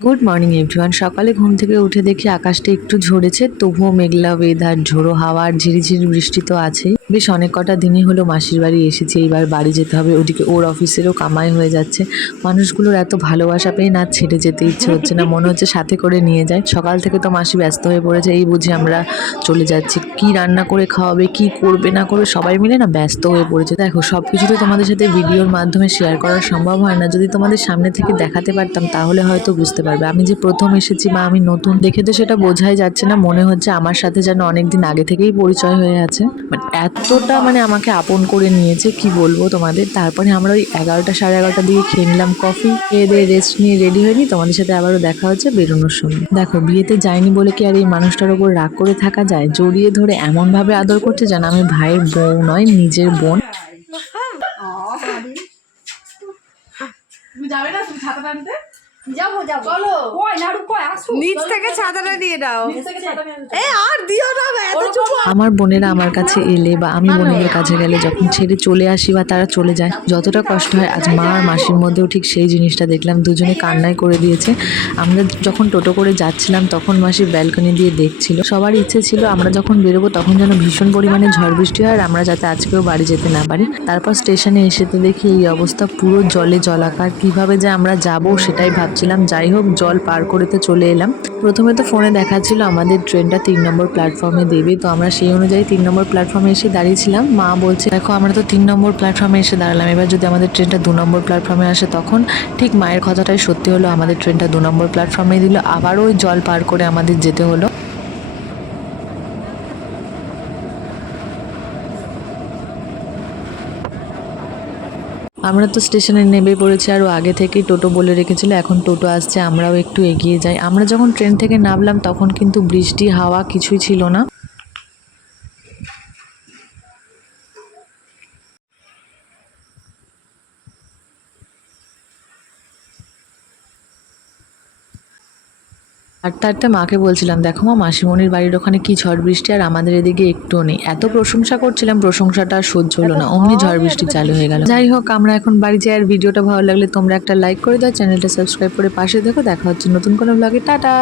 Good morning everyone সকালে ঘুম থেকে উঠে দেখি আকাশটা একটু ঝরেছে, তবুও মেঘলা ওয়েদার ঝোড়ো হাওয়া আর ঝিরিঝিরি বৃষ্টি তো আছেই। বেশ অনেক কটা দিনই হলো মাসির বাড়ি এসেছি, এইবার বাড়ি যেতে হবে, ওদিকে ওর অফিসেরও কামাই হয়ে যাচ্ছে। মানুষগুলোর এত ভালোবাসা পেয়ে না ছেড়ে যেতে ইচ্ছে হচ্ছে না, মনে হচ্ছে সাথে করে নিয়ে যায়। সকাল থেকে তো মাসি ব্যস্ত হয়ে পড়েছে, এই বুঝি আমরা চলে যাচ্ছি। কি রান্না করে খাওয়াবে, কি করবে, না করবে, সবাই মিলে না ব্যস্ত হয়ে পড়েছে। দেখো সব কিছু তো তোমাদের সাথে ভিডিওর মাধ্যমে শেয়ার করা সম্ভব হয় না। যদি তোমাদের সামনে থেকে দেখাতে পারতাম, তাহলে হয়তো বুঝতে পারবে। আমি যে প্রথম এসেছি বা আমি নতুন, দেখে তো সেটা বোঝাই যাচ্ছে না, মনে হচ্ছে আমার সাথে যেন অনেকদিন আগে থেকেই পরিচয় হয়ে আছে। মানে এতটা মানে আমাকে আপন করে নিয়েছে কি বলব তোমাদের তারপরে আমরা ওই এগারোটা সাড়ে এগারোটা দিকে খেয়ে নিলাম কফি খেয়ে দিয়ে রেস্ট নিয়ে রেডি হয়নি তোমাদের সাথে আবারও দেখা হচ্ছে বেরোনোর সময় দেখো বিয়েতে যাইনি বলে কি আর এই মানুষটার ওপর রাগ করে থাকা যায় জড়িয়ে ধরে এমনভাবে আদর করছে যেন আমি ভাইয়ের বউ নয় নিজের বোন যাবে না তুমি ছাতা টানতে যাব যাব। চলো। কই নাড়ু কই আসো। নিচ থেকে ছাতাটা দিয়ে দাও। এ আর দিও না এত চুপ। আমার বোনেরা আমার কাছে এলে বা আমি বোনেদের কাছে গেলে যখন ছেড়ে চলে আসি বা তারা চলে যায় যতটা কষ্ট হয় আজ মা আর মাসির মধ্যেও ঠিক সেই জিনিসটা দেখলাম। দুজনে কান্নাই করে দিয়েছে। আমরা যখন টোটো করে যাচ্ছিলাম তখন মাসি ব্যালকনি দিয়ে দেখছিল। সবার ইচ্ছে ছিল আমরা যখন বেরোবো তখন যেন ভীষণ পরিমাণে ঝড় বৃষ্টি হয় আর আমরা যাতে আজকেও বাড়ি যেতে না পারি। তারপর স্টেশনে এসে তো দেখি এই অবস্থা পুরো জলে জলাকার। কীভাবে যে আমরা যাব সেটাই ভাবছিলাম যাই হোক, জল পার করে তো চলে এলাম। প্রথমে তো ফোনে দেখাচ্ছিল আমাদের ট্রেনটা তিন নম্বর প্ল্যাটফর্মে দেবে, তো আমরা সেই অনুযায়ী তিন নম্বর প্ল্যাটফর্মে এসে দাঁড়িয়েছিলাম। মা বলছে, দেখো, আমরা তো তিন নম্বর প্ল্যাটফর্মে এসে দাঁড়ালাম। এবার যদি আমাদের ট্রেনটা দু নম্বর প্ল্যাটফর্মে আসে, তখন ঠিক মায়ের কথাটাই সত্যি হলো, আমাদের ট্রেনটা দু নম্বর প্ল্যাটফর্মে দিল। আবার ওই জল পার করে আমাদের যেতে হলো। আমরা তো স্টেশনে নেমে পড়েছি, আরও আগে থেকেই টোটো বলে রেখেছিল, এখন টোটো আসছে, আমরাও একটু এগিয়ে যাই। আমরা যখন ট্রেন থেকে নামলাম, তখন কিন্তু বৃষ্টি, হাওয়া কিছুই ছিল না। হাঁটতে হাঁটতে মাকে বলছিলাম দেখো মা মাসিমণির বাড়ির ওখানে কি ঝড় বৃষ্টি আর আমাদের এদিকে একটুও নেই। এত প্রশংসা করছিলাম প্রশংসাটা আর সহ্য হলো না। অমনি ঝড় বৃষ্টি চালু হয়ে গেল। যাই হোক আমরা এখন বাড়ি যাই আর ভিডিওটা ভালো লাগলে তোমরা একটা লাইক করে দাও চ্যানেলটা সাবস্ক্রাইব করে পাশে দেখো দেখা হচ্ছে নতুন কোনো ব্লগে। টাটা!